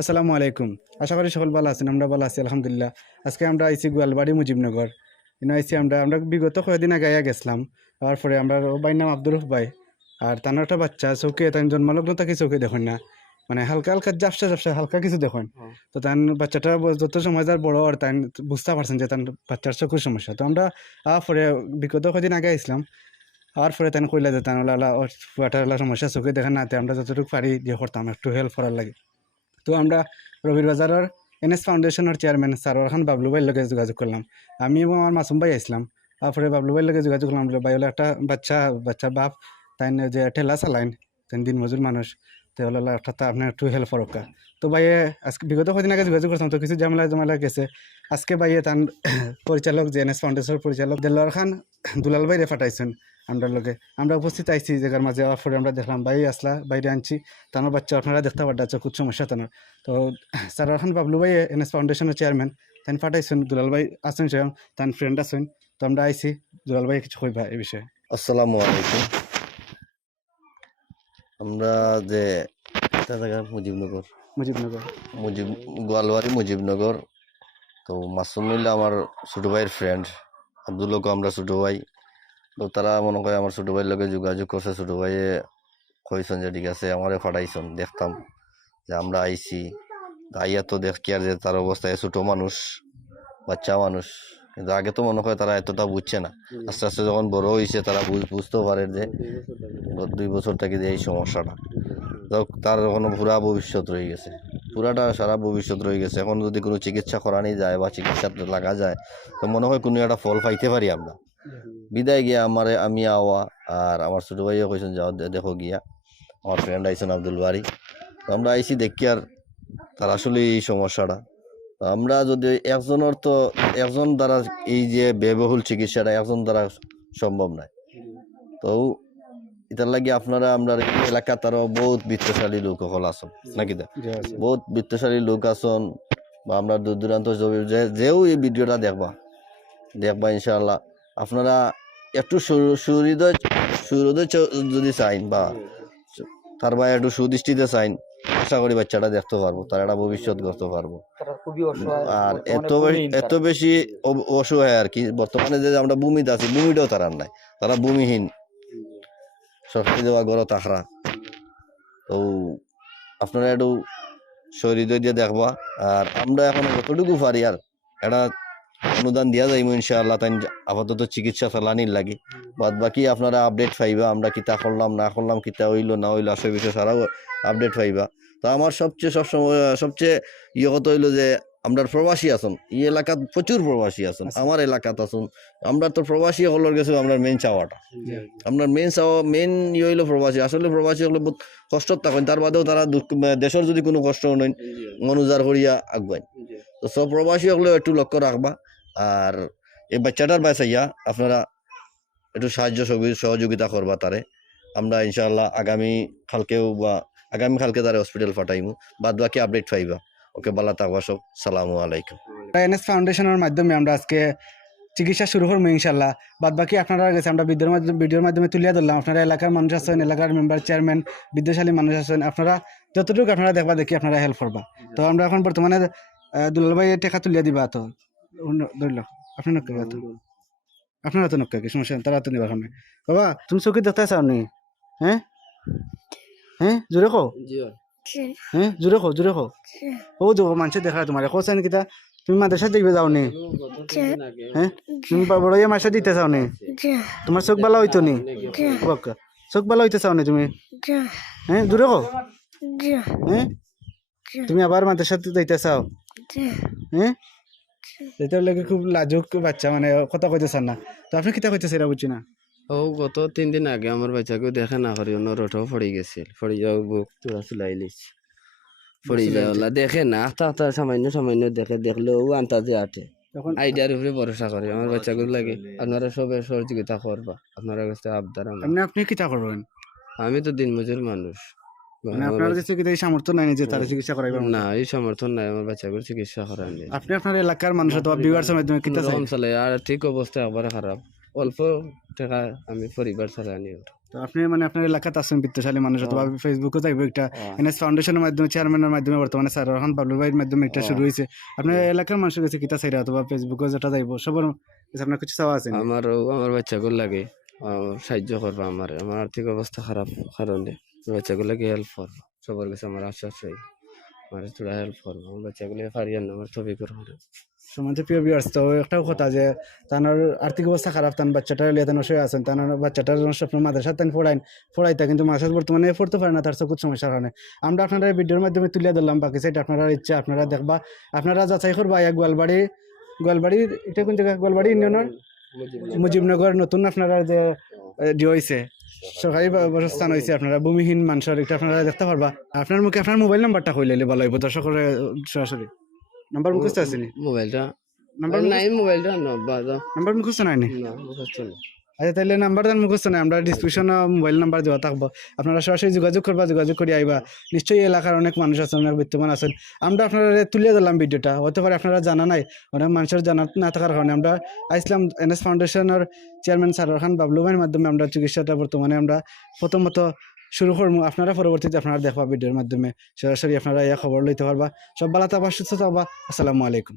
আসসালামু আলাইকুম। আশা করি সকল ভালো আছেন। আমরা ভালো আছি আলহামদুলিল্লাহ। আজকে আমরা আইছি গোয়ালবাড়ি মুজিবনগর। এনে আইছি আমরা বিগত কয়েকদিন আগে আইয়া গেছিলাম। তারপরে আমরা ভাইয়ের নাম আব্দুর রউফ ভাই। আর তার একটা বাচ্চা চৌকে তাই জন্মলগ্ন তাকে চৌকে দেখুন না। মানে হালকা হালকা জাপসা জাপসা হালকা কিছু দেখুন। তো তার বাচ্চাটা যত সময় যার বড় আর তাই বুঝতে পারছেন যে তার বাচ্চার চোখের সমস্যা। তো আমরা পরে বিগত কয়েকদিন আগে আইছিলাম। আর পরে তাই কইলা যে তার ওয়াটার সমস্যা চোখে দেখেন না, আমরা যতটুকু পারি দিয়ে করতাম একটু হেল্প করার লাগে। তো আমরা রবির বাজারের এনএস ফাউন্ডেশনের চেয়ারম্যান সারোয়ার খান বাবলু ভাইয়ের লগে যোগাযোগ করলাম। আমি এবং আমার মাসুম ভাই আসলাম। তারপরে বাবলু ভাইয়ের লগে যোগাযোগ করলাম, ভাই হলো একটা বাচ্চার বাপ তাই যে ঠেলা চালাইন, তাই দিন মজুর মানুষ, তো হলো একটা আপনার একটু হেল্প করকা। তো ভাইয়ে আজকে বিগত কদিন আগে যোগাযোগ করতাম, তো কিছু ঝামেলা গেছে। আজকে ভাইয়ে তার পরিচালক যে এনএস ফাউন্ডেশনের পরিচালক দেলোয়ার খান দুলাল ভাইরে ফাটাইছেন আমরা লগে। আমরা উপস্থিত আইছি জায়গার মাঝে। পরে আমরা দেখলাম ভাই আসলা, বাইরে আনছি তানোর বাচ্চা আপনারা দেখতে পারটা চকুর সমস্যা তানোর। তো স্যার এখন বাবলু ভাই এনএস ফাউন্ডেশনের চেয়ারম্যান তাই ফাটাইছেন, দুলাল ভাই আছেন সেরকম তার ফ্রেন্ড আছেন। তো আমরা আইছি, দুলাল ভাই কিছু কইবা এই বিষয়ে। আসসালামু আলাইকুম। আমরা যে একটা জায়গা মুজিবনগর মুজিবনগর মুজিব গোয়ালবাড়ি মুজিবনগর। তো মাসুম মিল্লা আমার ছোটো ভাইয়ের ফ্রেন্ড, আব্দুল্লাহকে আমরা ছোটো ভাই। তো তারা মনে করে আমার ছোটো ভাইয়ের লগে যোগাযোগ করছে। ছোটো ভাইয়ে কইছেন যে ঠিক আছে আমারে ফাটাইছেন, দেখতাম যে আমরা আইছি। আইয়া তো দেখি আর যে তার অবস্থায় ছোটো মানুষ, বাচ্চা মানুষ, কিন্তু আগে তো মনে হয় তারা এতটা বুঝছে না। আস্তে আস্তে যখন বড় হয়েছে তারা বুঝতেও পারে যে 2 বছর থেকে যে এই সমস্যাটা, তার এখনো পুরা ভবিষ্যৎ রয়ে গেছে, পুরাটা সারা ভবিষ্যৎ রয়ে গেছে। এখন যদি কোনো চিকিৎসা করানি যায় বা চিকিৎসা লাগা যায়, তো মনে হয় কোনো একটা ফল পাইতে পারি আমরা। বিদায় গিয়া আমি আওয়া আর আমার ছোটো ভাইও কইছেন যাও দেখো গিয়া। আমার ফ্রেন্ড আইছেন আব্দুল বাড়ি। তো আমরা আইসি দেখি আর তার আসলে এই সমস্যাটা। তো আমরা যদি একজন দ্বারা এই যে ব্যয়বহুল চিকিৎসাটা একজন দ্বারা সম্ভব নয়। তো এটার লাগি আপনারা আমরা এলাকা তারও বহুত বৃত্তশালী লোক সকল আসন নাকি দা, বহুত বৃত্তশালী লোক আসন, বা আমরা দূর দূরান্ত যেও এই ভিডিওটা দেখবা ইনশাআল্লাহ। আপনারা একটু সুহৃদয় যদি চাইন বা তার ভাই একটু সুদৃষ্টিতে চাইন, আশা করি বাচ্চাটা দেখতে পারবো, তার একটা ভবিষ্যৎ করতে পারবো। আর এত বেশি অসহায় আর কি বর্তমানে যে আমরা ভূমিতে আছি, ভূমিটাও তারার নাই, তারা ভূমিহীন, সরকারি দেওয়া গড় তাকরা। তো আপনারা একটু সহৃদয় দিয়ে দেখবা। আর আমরা এখন যতটুকু পারি আর একটা অনুদান দিয়া যাইব ইনশাআল্লাহ। তাই আপাতত চিকিৎসা চালানির লাগে, বাদ বাকি আপনারা আপডেট পাইবা, আমরা কিতা করলাম না করলাম, কিতা হইলো না হইলো, আসলে বিষয় সারাও আপডেট পাইবা। তো আমার সবচেয়ে কথা হইলো যে আমরা প্রবাসী আছেন এই এলাকাত, প্রচুর প্রবাসী আছেন আমার এলাকাত আছেন। আমরা তো প্রবাসী হলোর গেছে আপনার মেন চাওয়াটা, আপনার মেন হইলো প্রবাসী। আসলে প্রবাসী হলে বহুত কষ্ট থাকেন, তার বাদেও তারা দেশের যদি কোনো কষ্ট নেই মনোজার করিয়া আগুয়াই। তো সব প্রবাসী হলেও একটু লক্ষ্য রাখবা। আর এই বাচ্চাটার বাঁচাইয়া আপনারা একটু সহযোগিতা করবা তারে। আমরা ইনশাআল্লাহ আগামী কালকে তারে হসপিটাল পাঠাইমু, বাদ বাকি আপডেট পাইবা। ওকে, ভালো থাকবা সব। সালামু আলাইকুম। এনএস ফাউন্ডেশনের মাধ্যমে আমরা আজকে চিকিৎসা শুরু করবো ইনশাল্লাহ। বাদ বাকি আপনারা গেছে আমরা ভিডিওর মাধ্যমে তুলিয়া ধরলাম। আপনারা এলাকার মানুষ আছেন, এলাকার মেম্বার চেয়ারম্যান বিদ্যাশালী মানুষ আছেন, আপনারা যতটুকু আপনারা দেখবা দেখি আপনারা হেল্প করবা। তো আমরা এখন বর্তমানে দুলাল ভাই টেকা তুলিয়া দিবা। তো ধরল আপনার নক্কা তো আপনারা তো নক্কা কি সমস্যা, তারা তো নিবার সামনে। বাবা তুমি চৌকি দেখতে চাও নি? হ্যাঁ হ্যাঁ জোরে কো, হ্যাঁ জোরে কো। ও তো মানুষ দেখা তোমার কোথায় কিতা তুমি মাদ্রাসা দেখবে যাও নি? হ্যাঁ তুমি বড় মাসে দিতে চাও নি? তোমার চোখ ভালো হইতো নি? চোখ ভালো হইতে চাও নি তুমি? হ্যাঁ দূরে কো। হ্যাঁ তুমি আবার মাদ্রাসা যাইতে চাও? হ্যাঁ এটার লাগে খুব লাজুক বাচ্চা, মানে কথা কইতেছেন না। তো আপনি কিতা কইতেছেন এটা বুঝছি না। ও গত 3 দিন আগে আমার বাচ্চাকে দেখা না করি অন্য রোটাও পড়ে গেছিল, পড়ে যাও বুক তোরা চুলাই লিছি, পড়ে যাওয়া দেখে না, আস্তে সামান্য দেখলেও আন্তাজে আটে। তখন আইডিয়ার উপরে ভরসা করে আমার বাচ্চাগুলো লাগে। আপনারা সবে সহযোগিতা করবা, আপনারা কাছে আবদার আমার। আপনি কিতা করবেন? আমি তো দিনমজুর মানুষ, মানে আপনার কাছে কি এই সামর্থ্য নাই যে তার চিকিৎসা করাইবেন? না এই সমর্থন নাই আমার বাচ্চাগুলো চিকিৎসা করার নেই। আপনি আপনার এলাকার মানুষ অথবা ভিউয়ার্সের মাধ্যমে কিতা চাই? চলে আর ঠিক অবস্থা একবারে খারাপ, অল্প টাকা আমি পরিবার চালানি। তো আপনি মানে আপনার এলাকাতে আছেন বিত্তশালী মানুষ, অথবা ফেসবুকে যাইব একটা এনএস ফাউন্ডেশনের মাধ্যমে, চেয়ারম্যানের মাধ্যমে বর্তমানে স্যার রহমান বাবলু ভাইয়ের মাধ্যমে একটা শুরু হয়েছে। আপনার এলাকার মানুষের কাছে কিতা চাইরা, অথবা ফেসবুকে যেটা যাইব সবার কাছে আপনার কিছু চাওয়া আছে নি? আমার বাচ্চাগুলো লাগে সাহায্য করবা আমার আর্থিক অবস্থা খারাপ কারণে বাচ্চাগুলো লাগে হেল্প করবো, সবার কাছে আমার আশা চাই আমার তোরা হেল্প করবো, আমার বাচ্চাগুলো পারিয়ান আমার ছবি করবো। সমাজে প্রিয় ভিউয়ার্স, তো একটাও কথা যে তার আর্থিক অবস্থা খারাপ, তার বাচ্চাটার লিয়ে তেন অসহায় আছেন, তার বাচ্চাটার স্বপ্ন মাদ্রাসা তেন পড়াইতা, কিন্তু মাদ্রাসা বর্তমানে পড়তে পারে না তার চকুত সমস্যার কারণে। আমরা আপনারা এই ভিডিওর মাধ্যমে তুলে ধরলাম, বাকি সাইড আপনারা ইচ্ছা আপনারা দেখবা, আপনারা যাচাই করবা। গোয়ালবাড়ির এটা কোন জায়গা? গোয়ালবাড়ি ইউনিয়নের মুজিবনগর নতুন আপনারা যে হয়েছে সরকারি ব্যবস্থা হয়েছে, আপনারা ভূমিহীন মানুষের এটা আপনারা দেখতে পারবা। আপনার মুখে আপনার মোবাইল নাম্বারটা কইলে ভালো হইব, দর্শকের সরাসরি নাম্বার মুখস্থ আছে নি? মোবাইলটা নাম্বার নাই, মোবাইলটা নাম্বার মুখস্থ নাই নি? না মুখস্থ না। আচ্ছা, তাহলে নাম্বার দেন মুখস্থ নাই, আমরা ডিসক্রিপশনে মোবাইল নাম্বার দেওয়া থাকবো, আপনারা সরাসরি যোগাযোগ করবা, যোগাযোগ করে আইবা। নিশ্চয়ই এলাকার অনেক মানুষ আছেন, অনেক বিত্তমান আছেন। আমরা আপনারা তুলে দিলাম ভিডিওটা, হতে পারে আপনারা জানা নাই, অনেক মানুষের জানা না থাকার কারণে আমরা আইসলাম এনএস ফাউন্ডেশনের চেয়ারম্যান সারোয়ার খান বাবলু ভাইয়ের মাধ্যমে আমরা চিকিৎসাটা বর্তমানে আমরা প্রথমত শুরু করবো। আপনারা পরবর্তীতে আপনারা দেখবা ভিডিওর মাধ্যমে, সরাসরি আপনারা এই খবর লইতে পারবা। সব ভালো থাকবা, সুস্থ থাকবা। আসসালামু আলাইকুম।